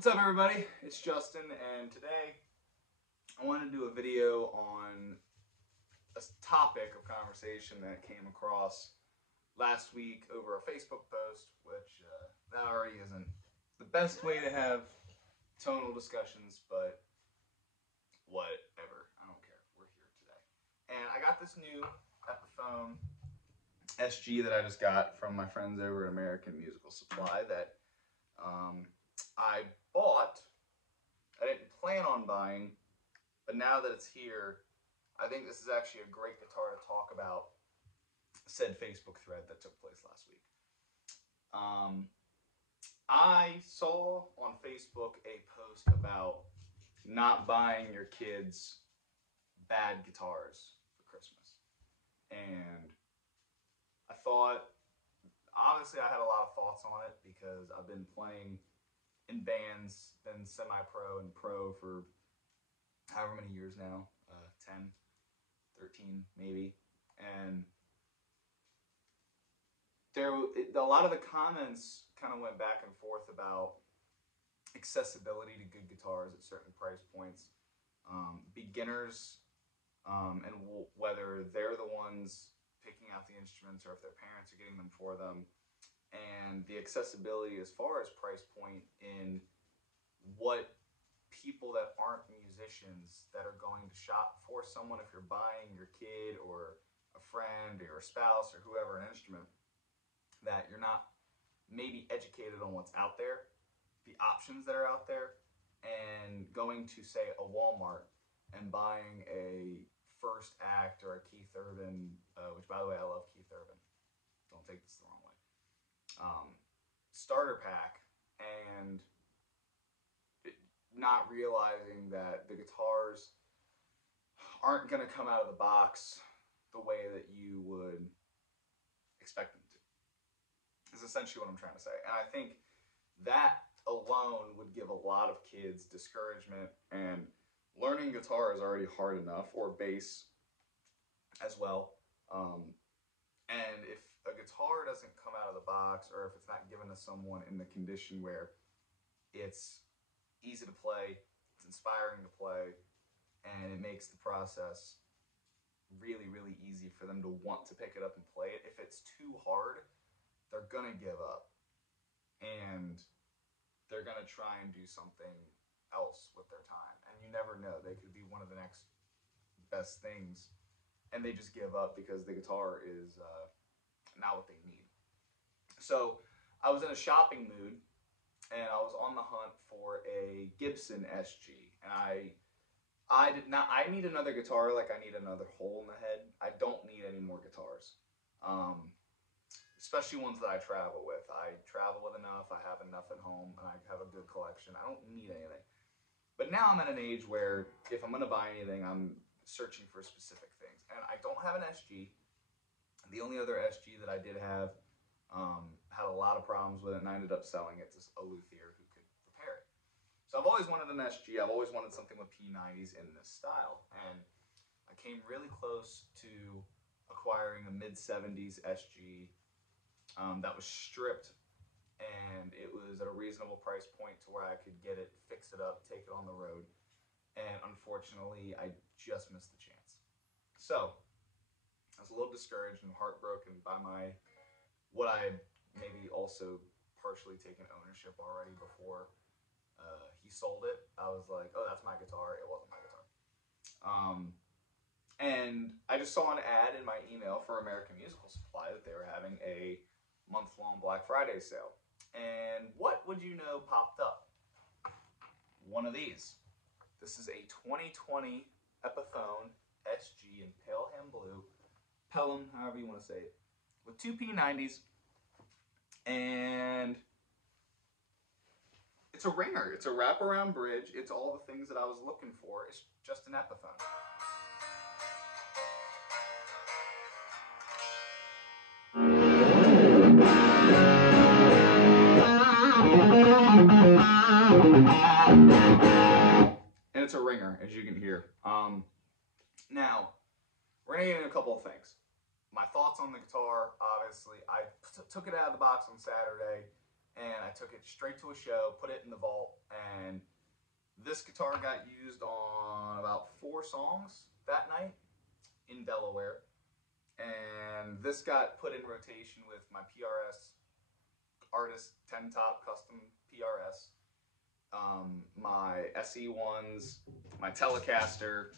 What's up, everybody? It's Justin, and today I want to do a video on a topic of conversation that came across last week over a Facebook post, which that already isn't the best way to have tonal discussions, but whatever. I don't care. We're here today. And I got this new Epiphone SG that I just got from my friends over at American Musical Supply that I bought. I didn't plan on buying, but now that it's here, I think this is actually a great guitar to talk about said Facebook thread that took place last week. I saw on Facebook a post about not buying your kids bad guitars for Christmas. And I thought, obviously I had a lot of thoughts on it because I've been playing in bands, been semi-pro and pro for however many years now, 10, 13 maybe. And a lot of the comments kind of went back and forth about accessibility to good guitars at certain price points, beginners, and whether they're the ones picking out the instruments or if their parents are getting them for them, and the accessibility as far as price point in what people that aren't musicians that are going to shop for someone, if you're buying your kid or a friend or a spouse or whoever an instrument, that you're not maybe educated on what's out there, the options that are out there, and going to, say, a Walmart and buying a First Act or a Keith Urban, which, by the way, I love Keith Urban. Don't take this the wrong way. Starter pack, and not realizing that the guitars aren't going to come out of the box the way that you would expect them to, is essentially what I'm trying to say. And I think that alone would give a lot of kids discouragement, and learning guitar is already hard enough, or bass as well. And if a guitar doesn't come out of the box, or if it's not given to someone in the condition where it's easy to play, it's inspiring to play, and it makes the process really, really easy for them to want to pick it up and play it. If it's too hard, they're gonna give up, and they're gonna try and do something else with their time. And you never know, they could be one of the next best things, and they just give up because the guitar is not what they need. So I was in a shopping mood, and I was on the hunt for a Gibson SG, and I need another guitar like I need another hole in the head. I don't need any more guitars, especially ones that I travel with. I travel with enough, I have enough at home, and I have a good collection. I don't need anything. But now I'm at an age where if I'm going to buy anything, I'm searching for specific things. And I don't have an SG. The only other SG that I did have had a lot of problems with it, and I ended up selling it to a luthier who could repair it. So I've always wanted an SG. I've always wanted something with P90s in this style. And I came really close to acquiring a mid-70s SG that was stripped, and it was at a reasonable price point to where I could get it, fix it up, take it on the road. And unfortunately, I just missed the chance. So I was a little discouraged and heartbroken by what I had maybe also partially taken ownership already before he sold it. I was like, oh, that's my guitar. It wasn't my guitar. And I just saw an ad in my email for American Musical Supply that they were having a month-long Black Friday sale. And what would you know popped up? One of these. This is a 2020 Epiphone SG in Pelham blue, Pelham, however you want to say it, with two P90s, and it's a ringer. It's a wraparound bridge. It's all the things that I was looking for. It's just an Epiphone. And it's a ringer, as you can hear. Now, we're going to get into a couple of things. My thoughts on the guitar, obviously. I took it out of the box on Saturday. and I took it straight to a show, put it in the vault, and this guitar got used on about 4 songs that night in Delaware. And this got put in rotation with my PRS Artist 10 Top Custom PRS, my SE1s, my Telecaster.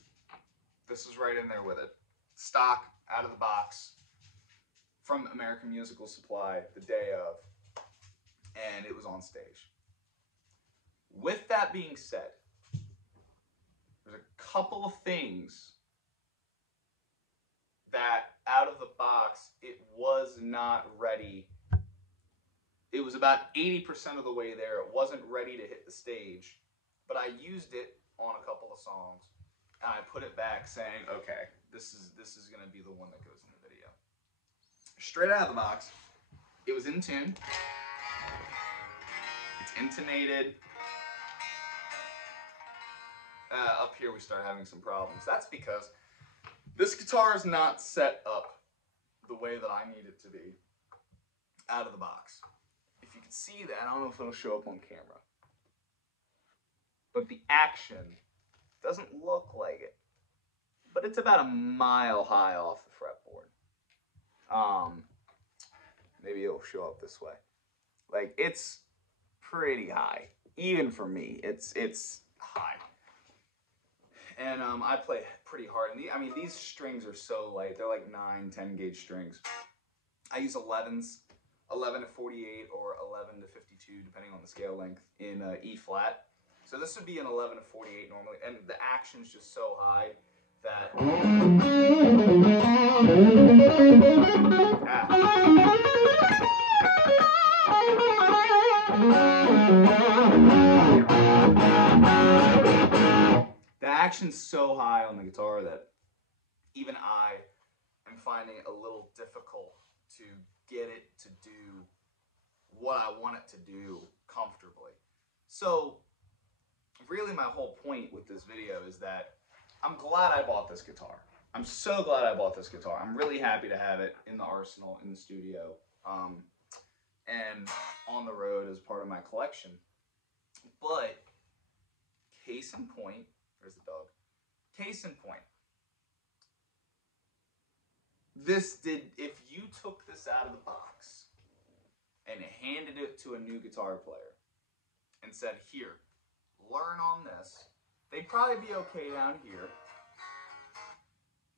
This is right in there with it. Stock, out of the box, from American Musical Supply the day of, and it was on stage. With that being said, there's a couple of things that out of the box, it was not ready. It was about 80% of the way there. It wasn't ready to hit the stage, but I used it on a couple of songs, and I put it back saying, okay, this is going to be the one that goes in the video. Straight out of the box, it was in tune. It's intonated. Up here we start having some problems. That's because this guitar is not set up the way that I need it to be out of the box. If you can see that, I don't know if it'll show up on camera, but the action doesn't look like it, but it's about a mile high off the fretboard. Maybe it'll show up this way. Like, it's pretty high. Even for me, it's high. And I play pretty hard. And I mean, these strings are so light. They're like 9, 10 gauge strings. I use 11s, 11 to 48 or 11 to 52, depending on the scale length, in E flat. So this would be an 11 to 48 normally. And the action's just so high that... The action's so high on the guitar that even I am finding it a little difficult to get it to do what I want it to do comfortably. So really my whole point with this video is that I'm glad I bought this guitar. I'm so glad I bought this guitar. I'm really happy to have it in the arsenal, in the studio, and on the road as part of my collection. But case in point, there's the dog. Case in point, if you took this out of the box and handed it to a new guitar player and said, here, learn on this, they'd probably be okay down here.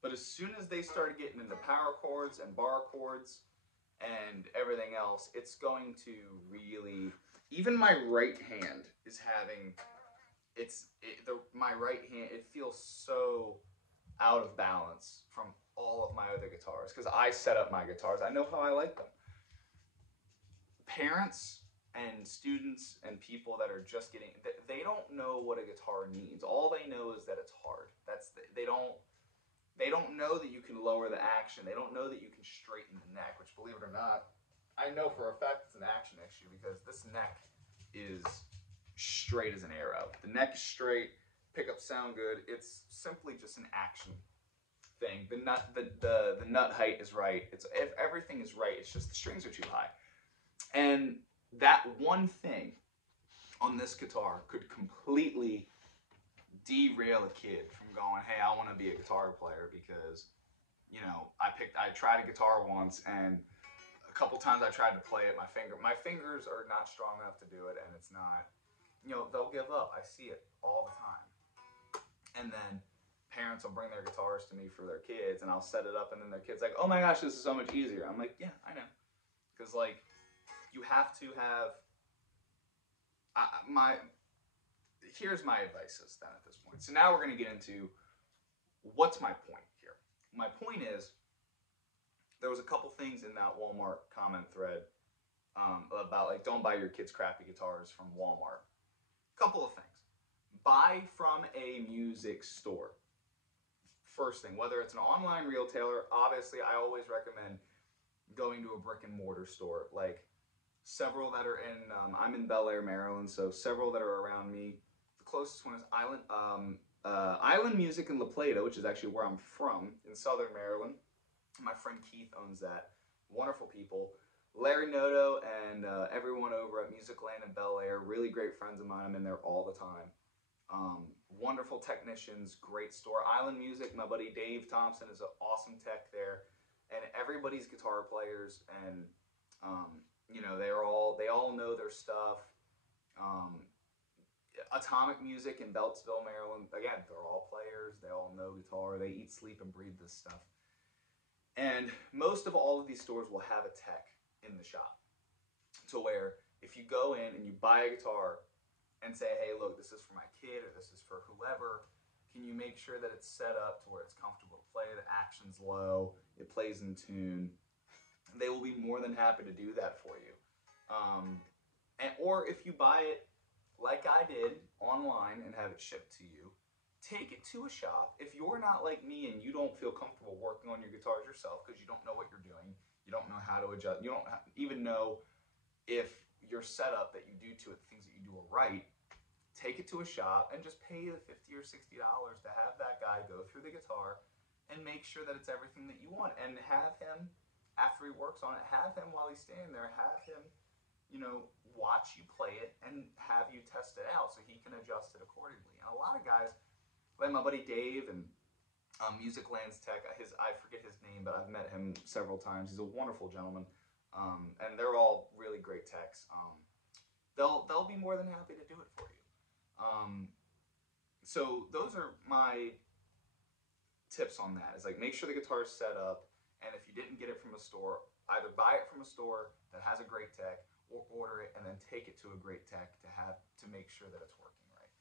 But as soon as they started getting into power chords and bar chords and everything else, it's going to really, even my right hand is having, my right hand, it feels so out of balance from all of my other guitars, because I set up my guitars. I know how I like them. Parents and students and people that are just getting, they don't know what a guitar needs. All they know is that it's hard. They don't know that you can lower the action. They don't know that you can straighten the neck, which, believe it or not, I know for a fact it's an action issue, because this neck is straight as an arrow. The neck is straight, pickups sound good. It's simply just an action thing. The nut height is right. If everything is right, it's just the strings are too high. And that one thing on this guitar could completely derail a kid from going, hey, I want to be a guitar player, because, you know, I tried a guitar once, and a couple times I tried to play it, my fingers are not strong enough to do it, and it's not, you know, they'll give up. I see it all the time. And then parents will bring their guitars to me for their kids, and I'll set it up, and then their kid's like, oh my gosh, this is so much easier. I'm like, yeah, I know. Because, like, you have to have, here's my advice then at this point. So now we're going to get into what's my point here. My point is, there was a couple things in that Walmart comment thread about, like, don't buy your kids crappy guitars from Walmart. Couple of things. Buy from a music store. First thing, whether it's an online retailer, obviously I always recommend going to a brick and mortar store. Like, several that are in, I'm in Bel Air, Maryland, so several that are around me. The closest one is Island Music in La Plata, which is actually where I'm from, in Southern Maryland. My friend Keith owns that. Wonderful people. Larry Noto and everyone over at Musicland in Bel Air. Really great friends of mine. I'm in there all the time. Wonderful technicians, great store. Island Music, my buddy Dave Thompson is an awesome tech there, and everybody's guitar players, and you know, they all know their stuff. Um, Atomic Music in Beltsville, Maryland. Again, they're all players. They all know guitar. They eat, sleep, and breathe this stuff. And most of all of these stores will have a tech in the shop, to where if you go in and you buy a guitar and say, hey, look, this is for my kid or this is for whoever, can you make sure that it's set up to where it's comfortable to play, the action's low, it plays in tune? They will be more than happy to do that for you. Or if you buy it like I did online and have it shipped to you, take it to a shop. If you're not like me and you don't feel comfortable working on your guitars yourself because you don't know what you're doing, you don't know how to adjust, you don't even know if your setup that you do to it, the things that you do are right, take it to a shop and just pay the $50 or $60 to have that guy go through the guitar and make sure that it's everything that you want. And have him, after he works on it, have him while he's standing there, have him, you know, watch you play it and have you test it out so he can adjust it accordingly. And a lot of guys, like my buddy Dave and Musicland's tech, I forget his name, but I've met him several times. He's a wonderful gentleman, and they're all really great techs. They'll be more than happy to do it for you. So those are my tips on that. Is like, make sure the guitar is set up, and if you didn't get it from a store, either buy it from a store that has a great tech, or order it and then take it to a great tech to make sure that it's working right.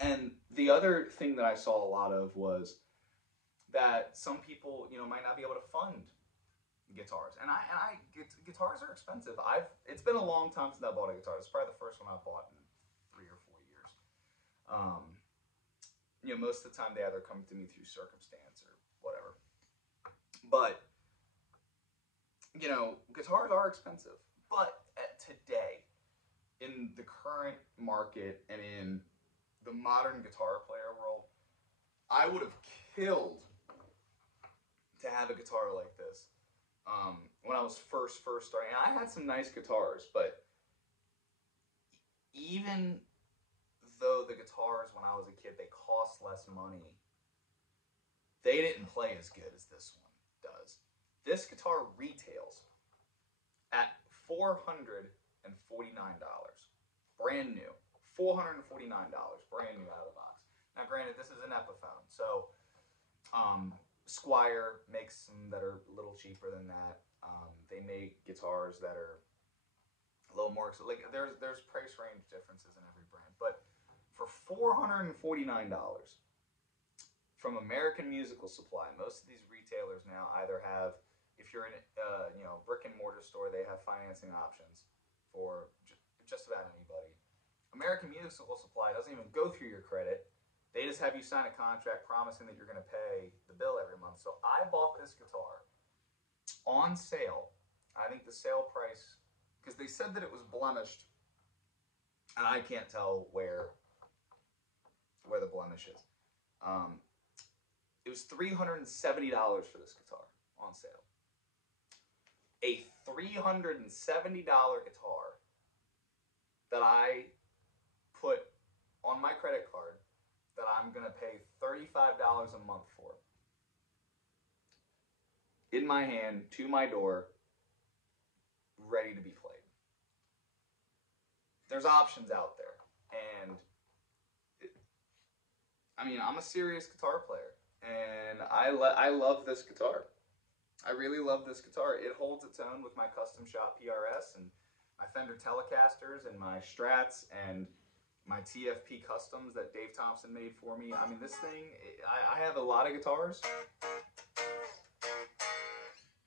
And the other thing that I saw a lot of was that some people, you know, might not be able to fund guitars, and guitars are expensive. It's been a long time since I bought a guitar. It's probably the first one I bought in 3 or 4 years. You know, most of the time they either come to me through circumstance or whatever. But you know, guitars are expensive. But today, in the current market and in the modern guitar player world, I would have killed to have a guitar like this when I was first starting. And I had some nice guitars, but even though the guitars when I was a kid, they cost less money, they didn't play as good as this one does. This guitar retails at $449, brand new. $449, brand new out of the box. Now, granted, this is an Epiphone, so Squier makes some that are a little cheaper than that. They make guitars that are a little more, like there's price range differences in every brand, but for $449 from American Musical Supply, most of these retailers now either have, if you're in you know, brick and mortar store, they have financing options for just about anybody. American Musical Supply doesn't even go through your credit. They just have you sign a contract promising that you're going to pay the bill every month. So I bought this guitar on sale. I think the sale price, because they said that it was blemished, and I can't tell where the blemish is. It was $370 for this guitar on sale. A $370 guitar that I put on my credit card that I'm going to pay $35 a month for. In my hand, to my door, ready to be played. There's options out there. And I mean, I'm a serious guitar player, and I love this guitar. I really love this guitar. It holds its own with my custom shop PRS and my Fender Telecasters and my Strats and my TFP customs that Dave Thompson made for me. I mean, this thing, I have a lot of guitars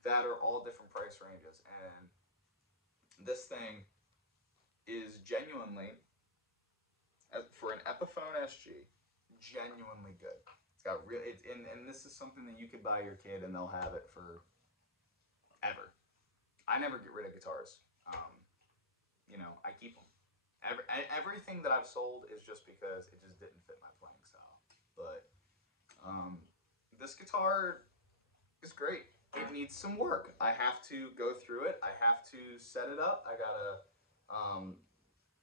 that are all different price ranges, and this thing is genuinely, for an Epiphone SG, genuinely good. It's got real, and this is something that you could buy your kid and they'll have it for ever. I never get rid of guitars. You know, I keep them. Everything that I've sold is just because it just didn't fit my playing style. But this guitar is great. it needs some work. I have to go through it. I have to set it up. I gotta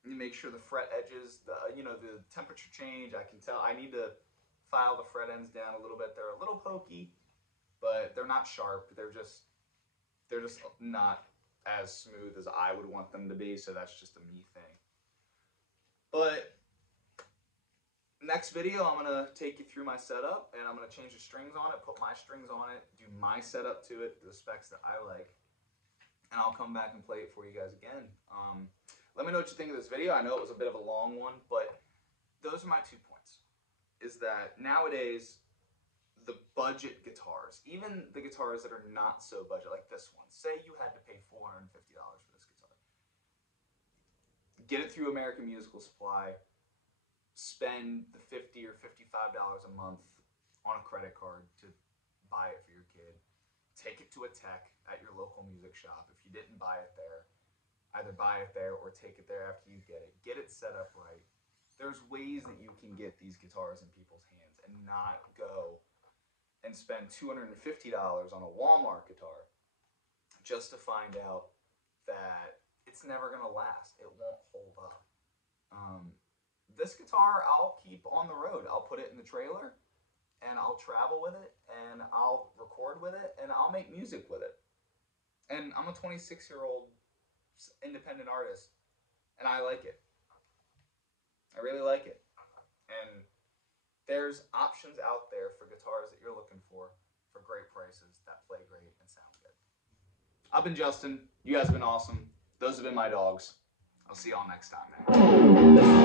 make sure the fret edges, the temperature change. I can tell. I need to file the fret ends down a little bit. They're a little pokey, but they're not sharp. They're just not as smooth as I would want them to be. So that's just a me thing. But next video, I'm gonna take you through my setup, and I'm gonna change the strings on it, put my strings on it, do my setup to it, the specs that I like, and I'll come back and play it for you guys again. Let me know what you think of this video. I know it was a bit of a long one, but those are my 2 points. Is that nowadays, the budget guitars, even the guitars that are not so budget, like this one, say you had to pay $450 for this guitar. Get it through American Musical Supply, spend the $50 or $55 a month on a credit card to buy it for your kid. Take it to a tech at your local music shop. If you didn't buy it there, either buy it there or take it there after you get it. Get it set up right. There's ways that you can get these guitars in people's hands and not go and spend $250 on a Walmart guitar just to find out that it's never going to last. It won't hold up. This guitar I'll keep on the road. I'll put it in the trailer and I'll travel with it and I'll record with it and I'll make music with it. And I'm a 26-year-old independent artist and I like it. I really like it. And there's options out there for guitars that you're looking for great prices that play great and sound good. I've been Justin. You guys have been awesome. Those have been my dogs. I'll see y'all next time, man.